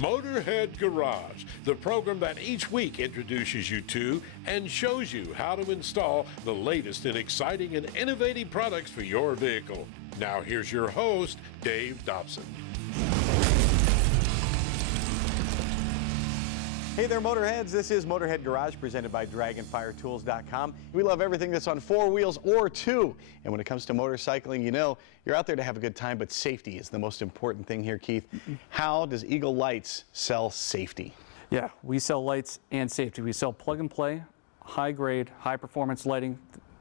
Motorhead Garage, the program that each week introduces you to and shows you how to install the latest in exciting and innovative products for your vehicle. Now here's your host, Dave Dobson. Hey there, Motorheads. This is Motorhead Garage presented by DragonfireTools.com. We love everything that's on four wheels or two. And when it comes to motorcycling, you know, you're out there to have a good time, but safety is the most important thing here, Keith. How does Eagle Lights sell safety? Yeah, we sell lights and safety. We sell plug and play, high grade, high performance lighting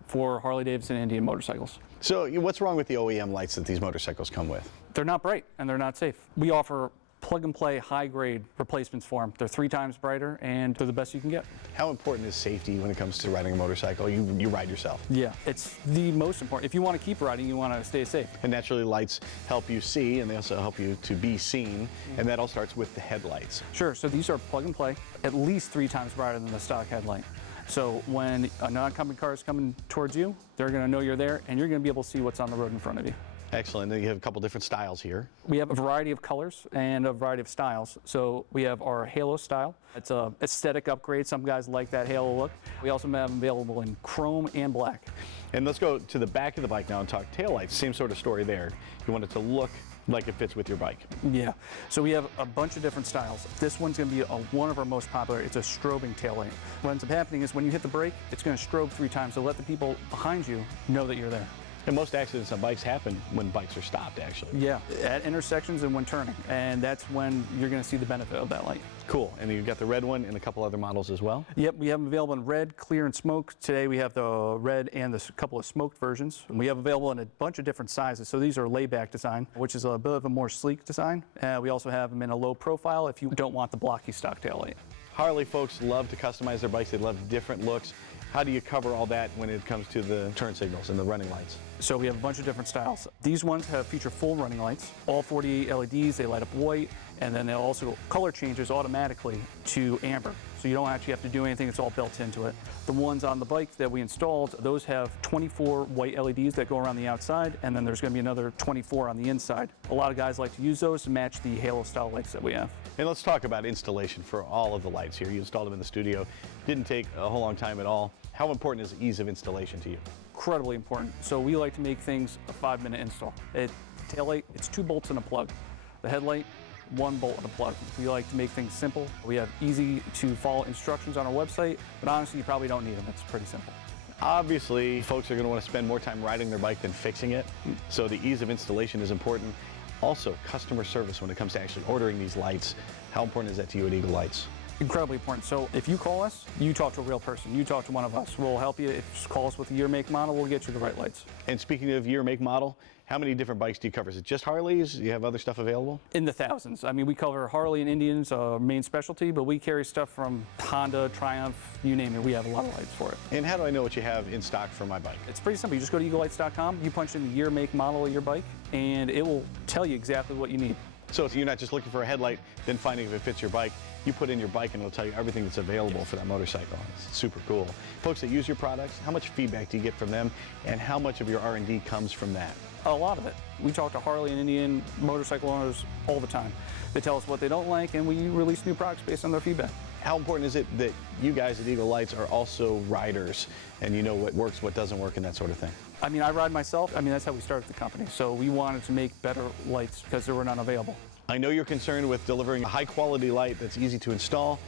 for Harley Davidson and Indian motorcycles. So what's wrong with the OEM lights that these motorcycles come with? They're not bright and they're not safe. We offer plug and play high grade replacements for them. They're 3 times brighter and they're the best you can get. How important is safety when it comes to riding a motorcycle? You ride yourself. Yeah, it's the most important. If you want to keep riding, you want to stay safe. And naturally lights help you see and they also help you to be seen. And that all starts with the headlights. Sure, so these are plug and play, at least 3 times brighter than the stock headlight. So when a non-company car is coming towards you, they're going to know you're there and you're going to be able to see what's on the road in front of you. Excellent. And you have a couple different styles here. We have a variety of colors and a variety of styles. So we have our Halo style. It's a aesthetic upgrade. Some guys like that Halo look. We also have them available in chrome and black. And let's go to the back of the bike now and talk taillights. Same sort of story there. You want it to look like it fits with your bike. Yeah. So we have a bunch of different styles. This one's going to be one of our most popular. It's a strobing taillight. What ends up happening is when you hit the brake, it's going to strobe 3 times to let the people behind you know that you're there. And most accidents on bikes happen when bikes are stopped, actually. Yeah, at intersections and when turning. And that's when you're going to see the benefit of that light. Cool. And you've got the red one and a couple other models as well? Yep, we have them available in red, clear, and smoke. Today we have the red and the couple of smoked versions. And we have available in a bunch of different sizes. So these are layback design, which is a bit of a more sleek design. We also have them in a low profile if you don't want the blocky stock taillight. Harley folks love to customize their bikes. They love different looks. How do you cover all that when it comes to the turn signals and the running lights? So we have a bunch of different styles. These ones feature full running lights, all 48 LEDs, they light up white, and then they'll also color changes automatically to amber. So you don't actually have to do anything, it's all built into it. The ones on the bike that we installed, those have 24 white LEDs that go around the outside, and then there's going to be another 24 on the inside. A lot of guys like to use those to match the Halo style lights that we have. And let's talk about installation for all of the lights here. You installed them in the studio. Didn't take a whole long time at all. How important is ease of installation to you? Incredibly important. So we like to make things a 5-minute install. Taillight, it's 2 bolts and a plug. The headlight, 1 bolt and a plug. We like to make things simple. We have easy to follow instructions on our website, but honestly, you probably don't need them. It's pretty simple. Obviously, folks are going to want to spend more time riding their bike than fixing it, so the ease of installation is important. Also, customer service when it comes to actually ordering these lights. How important is that to you at Eagle Lights? Incredibly important. So if you call us, you talk to a real person. You talk to one of us. We'll help you. If you call us with a year, make, model, we'll get you the right lights. And speaking of year, make, model, how many different bikes do you cover? Is it just Harleys? Do you have other stuff available? In the thousands. I mean, we cover Harley and Indians, our main specialty, but we carry stuff from Honda, Triumph, you name it. We have a lot of lights for it. And how do I know what you have in stock for my bike? It's pretty simple. You just go to eaglelights.com, you punch in the year, make, model of your bike, and it will tell you exactly what you need. So if you're not just looking for a headlight, then finding if it fits your bike, you put in your bike and it'll tell you everything that's available for that motorcycle. It's super cool. Folks that use your products, how much feedback do you get from them and how much of your R&D comes from that? A lot of it. We talk to Harley and Indian motorcycle owners all the time. They tell us what they don't like and we release new products based on their feedback. How important is it that you guys at Eagle Lights are also riders and you know what works, what doesn't work and that sort of thing? I mean, I ride myself. I mean, that's how we started the company. So we wanted to make better lights because there were none available. I know you're concerned with delivering a high quality light that's easy to install.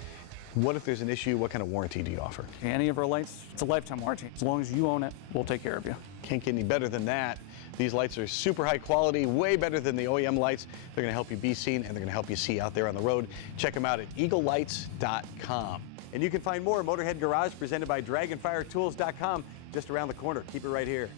What if there's an issue? What kind of warranty do you offer? Any of our lights, it's a lifetime warranty. As long as you own it, we'll take care of you. Can't get any better than that. These lights are super high quality, way better than the OEM lights. They're going to help you be seen and they're going to help you see out there on the road. Check them out at eaglelights.com. And you can find more Motorhead Garage presented by DragonfireTools.com just around the corner. Keep it right here.